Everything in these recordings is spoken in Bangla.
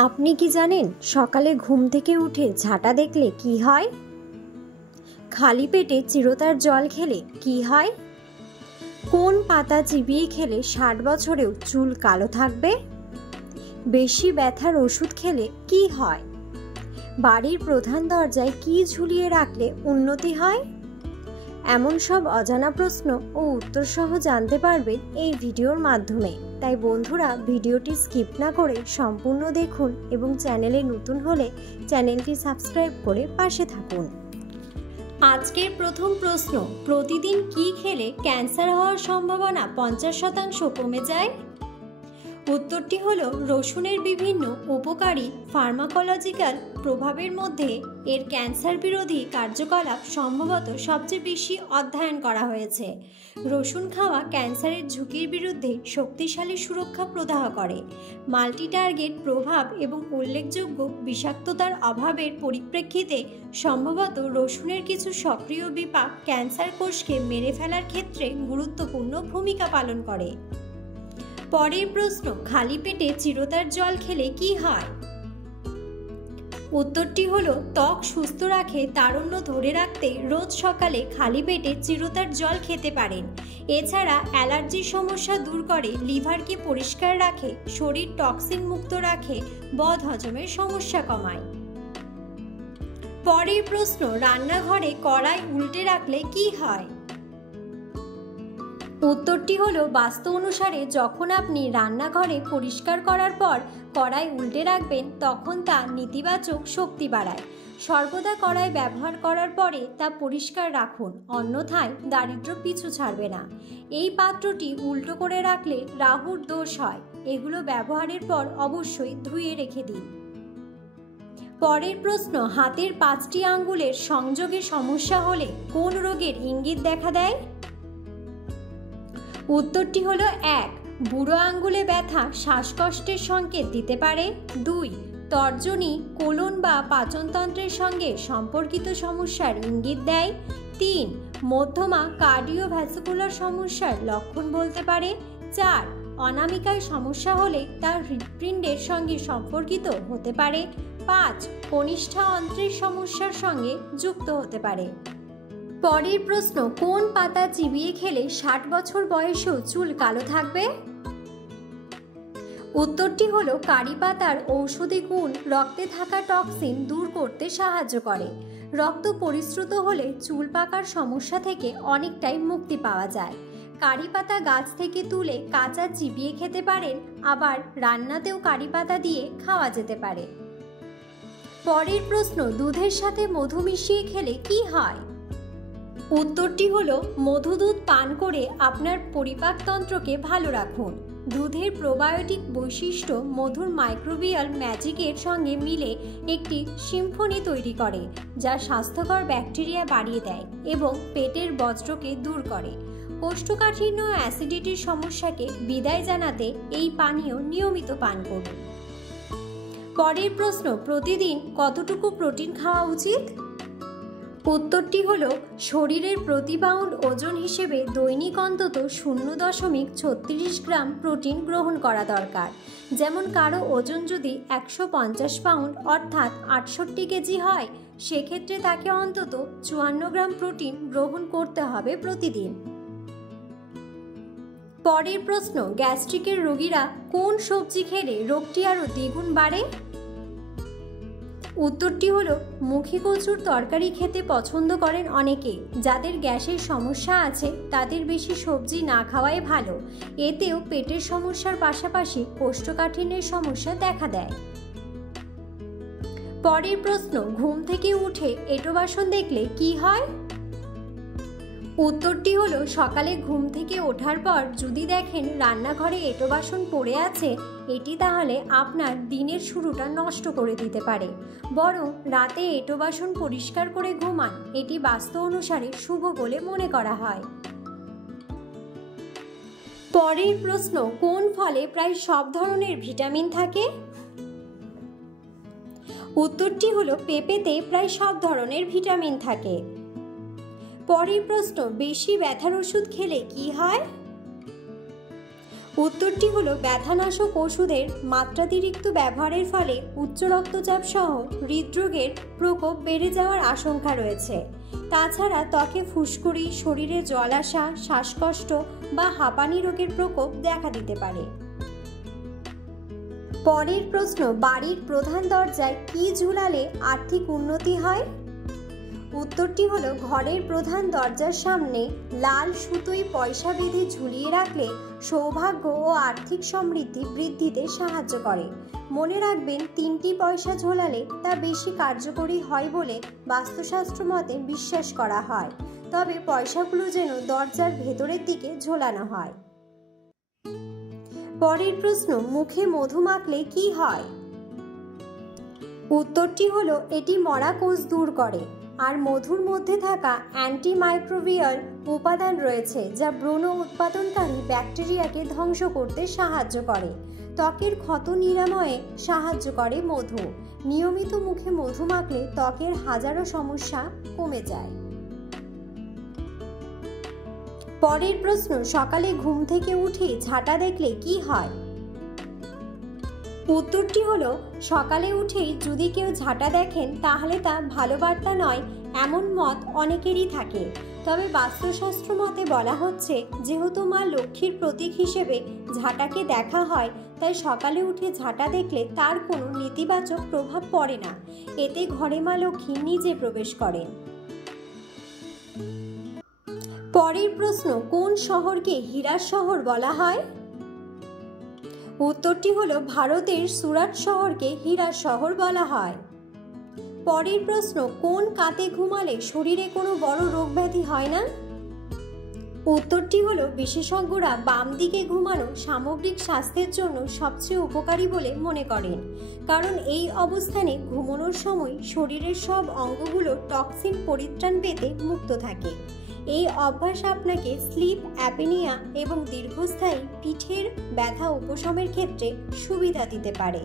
আপনি কি জানেন সকালে ঘুম থেকে উঠে ঝাঁটা দেখলে কি হয়? খালি পেটে চিরতার জল খেলে কি হয়? কোন পাতা চিবিয়ে খেলে 60 বছরেও চুল কালো থাকবে? বেশি ব্যথার ওষুধ খেলে কি হয়? বাড়ির প্রধান দরজায় কি ঝুলিয়ে রাখলে উন্নতি হয়? এমন সব অজানা প্রশ্ন ও উত্তর সহ জানতে পারবেন এই ভিডিওর মাধ্যমে। তাই বন্ধুরা, ভিডিওটি স্কিপ না করে সম্পূর্ণ দেখুন এবং চ্যানেলে নতুন হলে চ্যানেলটি সাবস্ক্রাইব করে পাশে থাকুন। আজকের প্রথম প্রশ্ন, প্রতিদিন কি খেলে ক্যান্সার হওয়ার সম্ভাবনা 50% কমে যায়? উত্তরটি হলো রসুনের বিভিন্ন উপকারী ফার্মাকোলজিক্যাল প্রভাবের মধ্যে এর ক্যান্সার বিরোধী কার্যকলাপ সম্ভবত সবচেয়ে বেশি অধ্যয়ন করা হয়েছে। রসুন খাওয়া ক্যান্সারের ঝুঁকির বিরুদ্ধে শক্তিশালী সুরক্ষা প্রদান করে। মাল্টি টার্গেট প্রভাব এবং উল্লেখযোগ্য বিষাক্ততার অভাবের পরিপ্রেক্ষিতে সম্ভবত রসুনের কিছু সক্রিয় বিপাক ক্যান্সার কোষকে মেরে ফেলার ক্ষেত্রে গুরুত্বপূর্ণ ভূমিকা পালন করে। পরের প্রশ্ন, খালি পেটে চিরতার জল খেলে কি হয়? উত্তরটি হলো ত্বক সুস্থ রাখে তারুণ্য ধরে রাখতে রোজ সকালে খালি পেটে চিরতার জল খেতে পারেন। এছাড়া অ্যালার্জির সমস্যা দূর করে, লিভারকে পরিষ্কার রাখে, শরীর টক্সিন মুক্ত রাখে, বদহজমের সমস্যা কমায়। পরের প্রশ্ন, রান্নাঘরে কড়াই উল্টে রাখলে কি হয়? উত্তরটি হলো বাস্তু অনুসারে যখন আপনি রান্নাঘরে পরিষ্কার করার পর কড়াই উল্টে রাখবেন তখন তা নেতিবাচক শক্তি বাড়ায়। সর্বদা কড়াই ব্যবহার করার পরে তা পরিষ্কার রাখুন, অন্যথায় দারিদ্র্য পিছু ছাড়বে না। এই পাত্রটি উল্টো করে রাখলে রাহুর দোষ হয়, এগুলো ব্যবহারের পর অবশ্যই ধুয়ে রেখে দিন। পরের প্রশ্ন, হাতের 5টি আঙ্গুলের সংযোগে সমস্যা হলে কোন রোগের ইঙ্গিত দেখা দেয়? উত্তরটি হলো 1. বুড়ো আঙ্গুলে ব্যথা শ্বাসকষ্টের সংকেত দিতে পারে। 2. তর্জনী কোলন বা পাচনতন্ত্রের সঙ্গে সম্পর্কিত সমস্যার ইঙ্গিত দেয়। 3. মধ্যমা কার্ডিওভ্যাসকুলার সমস্যার লক্ষণ বলতে পারে। 4. অনামিকায় সমস্যা হলে তা হৃৎপিণ্ডের সঙ্গে সম্পর্কিত হতে পারে। 5. কনিষ্ঠা অন্ত্রের সমস্যার সঙ্গে যুক্ত হতে পারে। পরের প্রশ্ন, কোন পাতা চিবিয়ে খেলে 60 বছর বয়সেও চুল কালো থাকবে? উত্তরটি হলো কারি পাতার ঔষধি গুণ রক্তে থাকা টক্সিন দূর করতে সাহায্য করে। রক্ত পরিশ্রুত হলে চুল পাকার সমস্যা থেকে অনেকটাই মুক্তি পাওয়া যায়। কারি পাতা গাছ থেকে তুলে কাঁচা চিবিয়ে খেতে পারেন, আবার রান্নাতেও কারি পাতা দিয়ে খাওয়া যেতে পারে। পরের প্রশ্ন, দুধের সাথে মধু মিশিয়ে খেলে কি হয়? উত্তরটি হলো মধুদূধ পান করে আপনার পরিপাকতন্ত্রকে ভালো রাখুন। দুধের প্রোবায়োটিক বৈশিষ্ট্য মধুর মাইক্রোবিয়াল ম্যাজিকের সঙ্গে মিলে একটি সিম্ফনি তৈরি করে, যা স্বাস্থ্যকর ব্যাকটেরিয়া বাড়িয়ে দেয় এবং পেটের বজ্রকে দূর করে। কোষ্ঠকাঠিন্য ও অ্যাসিডিটির সমস্যাকে বিদায় জানাতে এই পানীয় নিয়মিত পান করুন। পরের প্রশ্ন, প্রতিদিন কতটুকু প্রোটিন খাওয়া উচিত? উত্তরটি হলো শরীরের প্রতি পাউন্ড ওজন হিসেবে দৈনিক অন্তত 0.36 গ্রাম প্রোটিন গ্রহণ করা দরকার। যেমন কারো ওজন যদি 150 পাউন্ড অর্থাৎ 68 কেজি হয়, সেক্ষেত্রে তাকে অন্তত 54 গ্রাম প্রোটিন গ্রহণ করতে হবে প্রতিদিন। পরের প্রশ্ন, গ্যাস্ট্রিকের রোগীরা কোন সবজি খেলে রোগটি আরও দ্বিগুণ বাড়ে? উত্তরটি হলো মুখী কচুর তরকারি খেতে পছন্দ করেন অনেকে। যাদের গ্যাসের সমস্যা আছে তাদের বেশি সবজি না খাওয়াই ভালো, এতেও পেটের সমস্যার পাশাপাশি কোষ্ঠকাঠিন্যের সমস্যা দেখা দেয়। পরের প্রশ্ন, ঘুম থেকে উঠে এঁটো বাসন দেখলে কি হয়? উত্তরটি হলো সকালে ঘুম থেকে ওঠার পর যদি দেখেন রান্নাঘরে এঁটো বাসন পড়ে আছে, এটি তাহলে আপনার দিনের শুরুটা নষ্ট করে দিতে পারে। বরং রাতে এঁটো বাসন পরিষ্কার করে ঘুমান, এটি বাস্তু অনুসারে শুভ বলে মনে করা হয়। পরের প্রশ্ন, কোন ফলে প্রায় সব ধরনের ভিটামিন থাকে? উত্তরটি হলো পেঁপেতে প্রায় সব ধরনের ভিটামিন থাকে। পরের প্রশ্ন, বেশি ব্যথার ওষুধ খেলে কি হয়? উত্তরটি হলো ব্যথানাশক ওষুধের মাত্রাতিরিক্ত ব্যবহারের ফলে উচ্চ রক্তচাপ সহ হৃদরোগের প্রকোপ বেড়ে যাওয়ার আশঙ্কা রয়েছে। তাছাড়া ত্বকে ফুসকুড়ি, শরীরে জল আসা, শ্বাসকষ্ট বা হাঁপানি রোগের প্রকোপ দেখা দিতে পারে। পরের প্রশ্ন, বাড়ির প্রধান দরজায় কি ঝুলালে আর্থিক উন্নতি হয়? উত্তরটি হলো ঘরের প্রধান দরজার সামনে লাল সুতোয় পয়সা বেঁধে ঝুলিয়ে রাখলে সৌভাগ্য ও আর্থিক সমৃদ্ধি বৃদ্ধিতে সাহায্য করে। মনে রাখবেন, 3টি পয়সা ঝোলালে তা বেশি কার্যকরী হয় বলে বাস্তুশাস্ত্র মতে বিশ্বাস করা হয়। তবে পয়সাগুলো যেন দরজার ভেতরের দিকে ঝোলানো হয়। পরের প্রশ্ন, মুখে মধু মাখলে কি হয়? উত্তরটি হলো এটি মরা কোষ দূর করে। আর মধুর মধ্যে থাকা অ্যান্টিমাইক্রোবিয়াল উপাদান রয়েছে যা ব্রণ উৎপাদনকারী ব্যাকটেরিয়াকে ধ্বংস করতে সাহায্য করে। ত্বকের ক্ষত নিরাময়ে সাহায্য করে মধু। নিয়মিত মুখে মধু মাখলে ত্বকের হাজারো সমস্যা কমে যায়। পরের প্রশ্ন, সকালে ঘুম থেকে উঠে ঝাঁটা দেখলে কি হয়? উত্তরটি হলো সকালে উঠেই যদি কেউ ঝাঁটা দেখেন তাহলে তা ভালো বার্তা নয়, এমন মত অনেকেরই থাকে। তবে বাস্তুশাস্ত্র মতে বলা হচ্ছে, যেহেতু মা লক্ষ্মীর প্রতীক হিসেবে ঝাঁটাকে দেখা হয়, তাই সকালে উঠে ঝাঁটা দেখলে তার কোনো নেতিবাচক প্রভাব পড়ে না। এতে ঘরে মা লক্ষ্মী নিজে প্রবেশ করেন। পরের প্রশ্ন, কোন শহরকে হীরার শহর বলা হয়? উত্তরটি হলো ভারতের সুরাট শহরকে হীরার শহর বলা হয়। পরের প্রশ্ন, কোন কাতে ঘুমালে শরীরে কোনো বড় রোগ ব্যাধি হয় না? উত্তরটি হলো বিশেষজ্ঞরা বাম দিকে ঘুমানো সামগ্রিক স্বাস্থ্যের জন্য সবচেয়ে উপকারী বলে মনে করেন। কারণ এই অবস্থানে ঘুমানোর সময় শরীরের সব অঙ্গগুলো টক্সিন পরিত্রাণ পেতে মুক্ত থাকে। এই অভ্যাস আপনাকে স্লিপ অ্যাপনিয়া এবং দীর্ঘস্থায়ী পিঠের ব্যথা উপশমের ক্ষেত্রে সুবিধা দিতে পারে।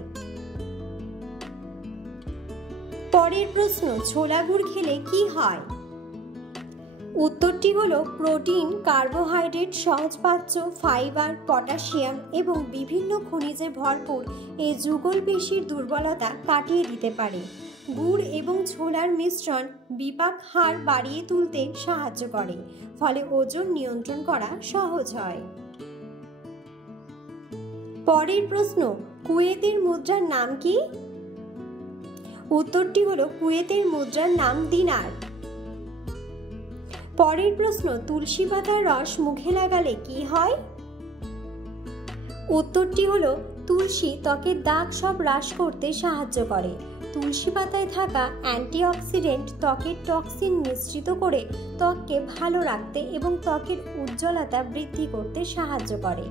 পরের প্রশ্ন, ছোলা গুড় খেলে কি হয়? উত্তরটি হলো প্রোটিন, কার্বোহাইড্রেট, সহজপাচ্য, ফাইবার, পটাশিয়াম এবং বিভিন্ন খনিজে ভরপুর এই যুগল পেশির দুর্বলতা কাটিয়ে দিতে পারে। গুড় এবং ছোলার মিশ্রণ বিপাক হার বাড়িয়ে তুলতে সাহায্য করে, ফলে ওজন নিয়ন্ত্রণ করা সহজ হয়। পরের প্রশ্ন, কুয়েতের মুদ্রার নাম কি? উত্তরটি হলো কুয়েতের মুদ্রার নাম দিনার। পরের প্রশ্ন, তুলসী পাতার রস মুখে লাগালে কি হয়? উত্তরটি হলো তুলসী ত্বকের দাগ সব হ্রাস করতে সাহায্য করে। তুলসী পাতায় থাকা অ্যান্টিঅক্সিডেন্ট ত্বকের টক্সিন নিঃসৃত করে ত্বককে ভালো রাখতে এবং ত্বকের উজ্জ্বলতা বৃদ্ধি করতে সাহায্য করে।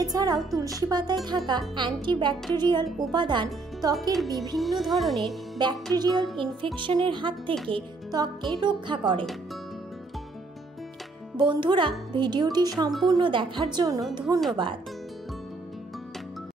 এছাড়াও তুলসী পাতায় থাকা অ্যান্টিব্যাকটেরিয়াল উপাদান ত্বকের বিভিন্ন ধরনের ব্যাকটেরিয়াল ইনফেকশনের হাত থেকে ত্বককে রক্ষা করে। বন্ধুরা, ভিডিওটি সম্পূর্ণ দেখার জন্য ধন্যবাদ।